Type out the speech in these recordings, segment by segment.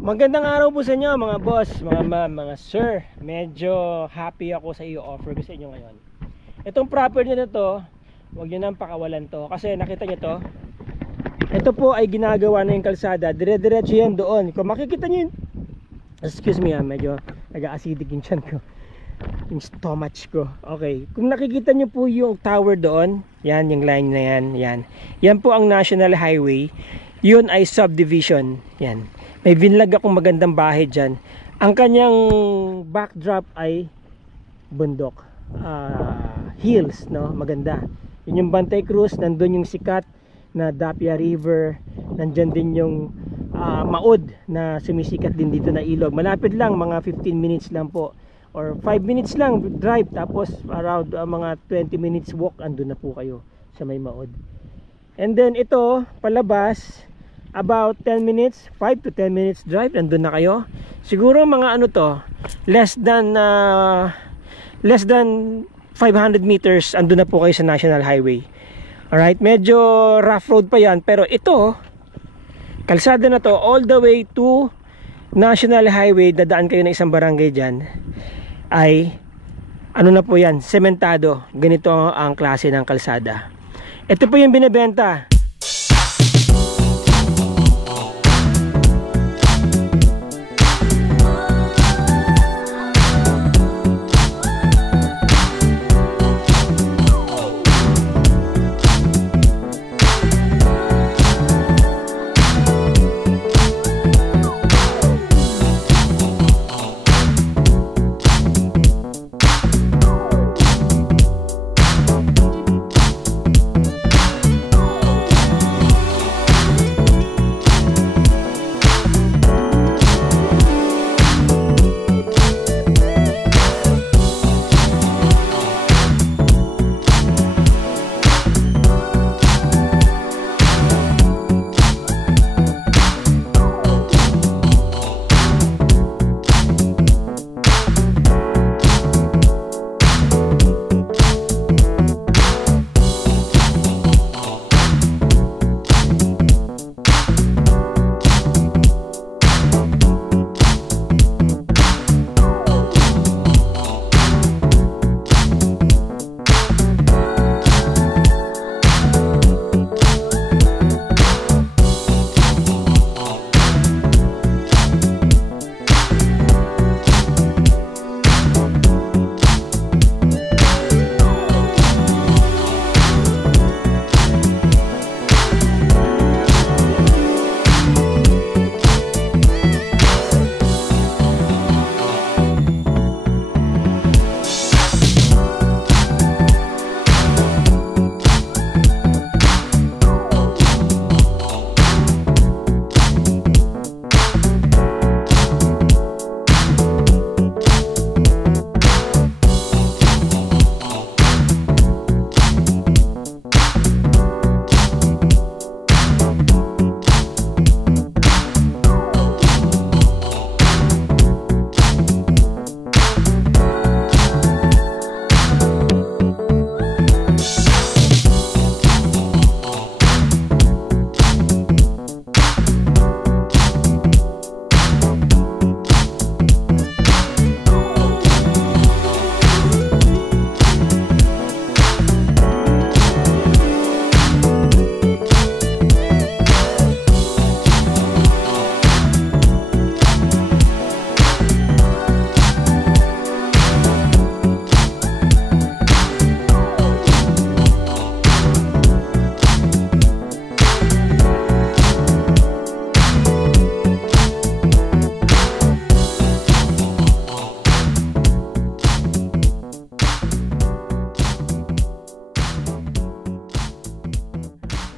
Magandang araw po sa inyo mga boss, mga ma'am, mga sir. Medyo happy ako sa i-offer ko sa inyo ngayon. Itong property na to, huwag nyo nang pakawalan to. Kasi nakita nyo to, ito po ay ginagawa na yung kalsada. Dire-diretso yan doon. Kung makikita nyo yun, excuse me medyo nag-acidic yung tiyan ko, yung stomach ko. Okay, kung nakikita nyo po yung tower doon, yan, yung line na yan. Yan po ang National Highway. Yun ay subdivision. Yan. May vinlag akong magandang bahay dyan. Ang kanyang backdrop ay bundok, hills, no? Maganda. Yun yung Bantay Cruz, nandun yung sikat na Dapia River, nandyan din yung Maod na sumisikat din dito na ilog. Malapit lang, mga 15 minutes lang po or 5 minutes lang drive, tapos around mga 20 minutes walk, andun na po kayo sa may Maod. And then ito, palabas, about 10 minutes, 5 to 10 minutes drive, nandun na kayo. Siguro mga ano to, less than 500 meters, andun na po kayo sa National Highway. Alright, medyo rough road pa yan, pero ito, kalsada na to, all the way to National Highway, dadaan kayo ng isang barangay dyan, ay, ano na po yan, sementado. Ganito ang klase ng kalsada. Ito po yung binibenta.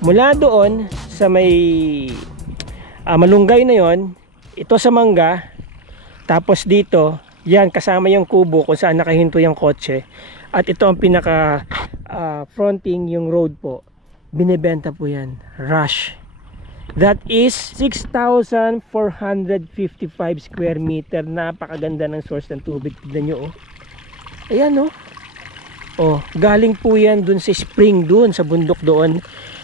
Mula doon sa may malunggay na yon, ito sa Mangga, tapos dito, yan kasama yung kubo kung saan nakahinto yung kotse, at ito ang pinaka fronting yung road po. Binibenta po yan, Rush. That is 6,455 square meter. Napakaganda ng source ng tubig. Tignan nyo, oh. Ayan, oh. Oh, galing po yan dun sa spring, dun sa bundok doon.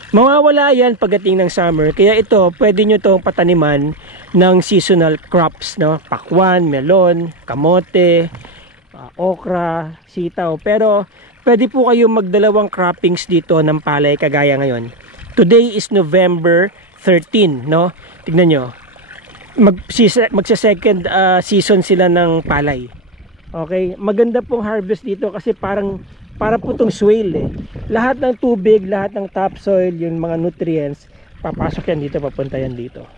Mawawala yan pagdating ng summer. Kaya ito, pwede nyo itong pataniman ng seasonal crops, no? Pakwan, melon, kamote, okra, sitaw. Pero pwede po kayo magdalawang croppings dito ng palay kagaya ngayon. Today is November 13, no? Tignan nyo. Magsa-second season sila ng palay. Okay? Maganda pong harvest dito kasi para po itong swale eh. Lahat ng tubig, lahat ng topsoil, yung mga nutrients, papasok yan dito, papunta yan dito.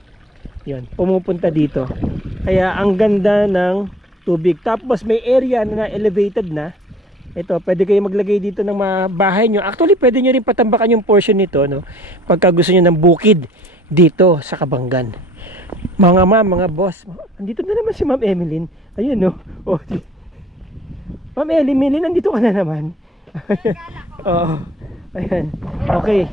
Yun, pumupunta dito. Kaya ang ganda ng tubig. Tapos may area na elevated na. Ito, pwede kayo maglagay dito ng mga bahay nyo. Actually, pwede nyo rin patambakan yung portion nito, no? Pagka gusto nyo ng bukid dito sa Kabanggan. Mga ma'am, mga boss. Andito na naman si Ma'am Emeline. Ayun, no? Oh, Ma'am Emeline, nandito ka na naman. Oh, ayan. Okay.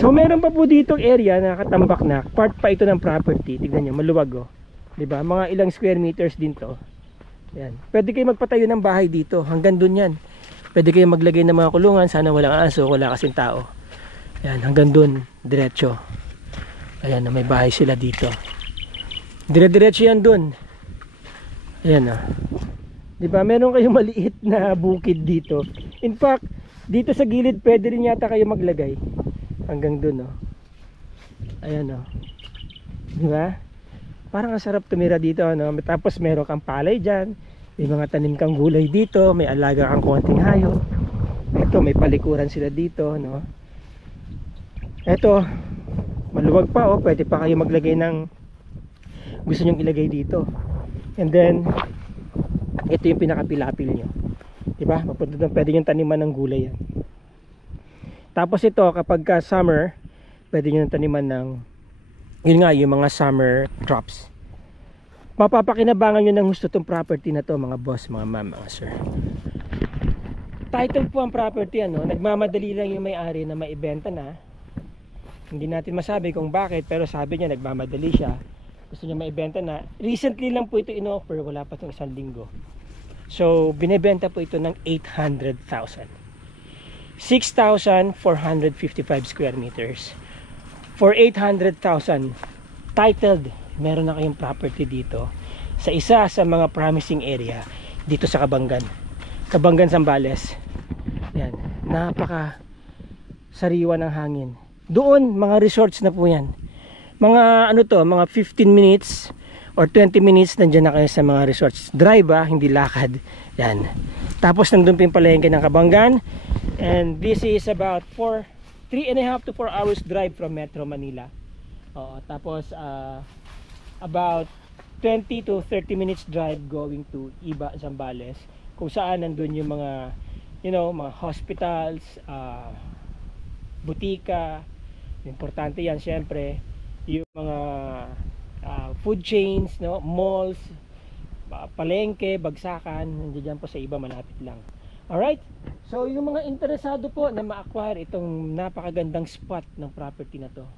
So meron pa po dito area na katambak na. Part pa ito ng property. Tignan nyo, maluwag oh. 'Di ba? Mga ilang square meters din to. Ayan. Pwede kayo magpatayo ng bahay dito. Hanggang dun yan. Pwede kayo maglagay ng mga kulungan. Sana walang aso, wala kasing tao. Ayan, hanggang dun, diretso. Ayan, may bahay sila dito. Dire-diretso yan dun. Ayan oh. Diba, meron kayong maliit na bukid dito. In fact, dito sa gilid pwede rin yata kayo maglagay. Hanggang dun, oh. Ayan, oh. Diba? Parang ang sarap tumira dito, no? Tapos meron kang palay dyan. May mga tanim kang gulay dito. May alaga kang konting hayop. Ito, may palikuran sila dito, no? Ito, maluwag pa, oh. Pwede pa kayo maglagay ng gusto nyong ilagay dito. And then ito yung pinakapilapil nyo, diba? Mapunta doon, pwede yung taniman ng gulay yan. Tapos ito, kapag ka summer, pwede nyo taniman ng, yun nga, yung mga summer crops. Mapapakinabangan nyo ng gusto itong property na to, mga boss, mga ma'am, mga sir. Title po ang property, ano? Nagmamadali lang yung may-ari na maibenta na. Hindi natin masabi kung bakit, pero sabi niya nagmamadali siya. Gusto niya maibenta na. Recently lang po ito in-offer, wala pa itong 1 linggo. So, binibenta po ito ng 800,000. 6,455 square meters. For 800,000, titled, meron na kayong property dito sa isa sa mga promising area dito sa Kabanggan. Kabanggan, Zambales. Yan, napaka sariwa ng hangin. Doon, mga resorts na po yan. Mga ano to, mga 15 minutes or 20 minutes nandiyan na kayo sa mga resorts. Drive hindi lakad. Yan. Tapos nandun yung palengke ng Kabanggan. And this is about 3.5 to 4 hours drive from Metro Manila. Tapos about 20 to 30 minutes drive going to Iba, Zambales. Kung saan nandun yung mga, you know, mga hospitals, butika. Importante yan syempre. Yung mga food chains, no, malls, palengke, bagsakan, nandiyan po sa Iba, malapit lang. Alright, so yung mga interesado po na ma-acquire itong napakagandang spot ng property na to,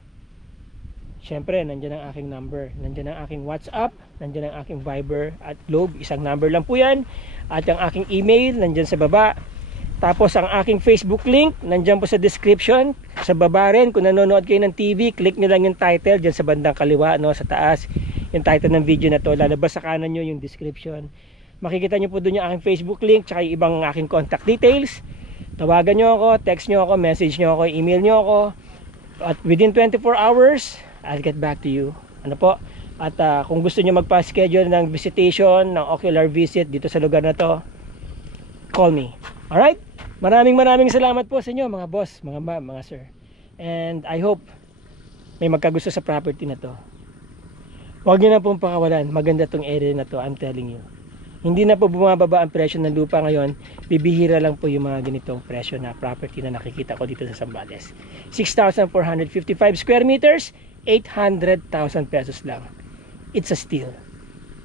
syempre nandiyan ang aking number, nandiyan ang aking WhatsApp, nandiyan ang aking Viber at Globe, isang number lang po yan, at ang aking email nandiyan sa baba. Tapos ang aking Facebook link nandiyan po sa description. Sa baba rin, kung nanonood kayo ng TV, click nyo lang yung title dyan sa bandang kaliwa, no, sa taas, yung title ng video na to. Lalabas sa kanan nyo yung description. Makikita nyo po doon yung aking Facebook link, tsaka yung ibang aking contact details. Tawagan nyo ako, text nyo ako, message nyo ako, email nyo ako. At within 24 hours, I'll get back to you. Ano po? At kung gusto nyo magpa-schedule ng visitation, ng ocular visit dito sa lugar na to, call me. Alright? Maraming salamat po sa inyo, mga boss, mga ma'am, mga sir. And I hope may magkagusto sa property na to. Huwag nyo na pong pakawalan. Maganda tong area na to, I'm telling you. Hindi na po bumababa ang presyo ng lupa ngayon. Bibihira lang po yung mga ganitong presyo na property na nakikita ko dito sa Zambales. 6,455 square meters, 800,000 pesos lang. It's a steal.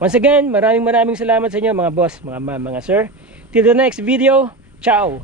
Once again, maraming salamat sa inyo, mga boss, mga ma'am, mga sir. Till the next video, ciao!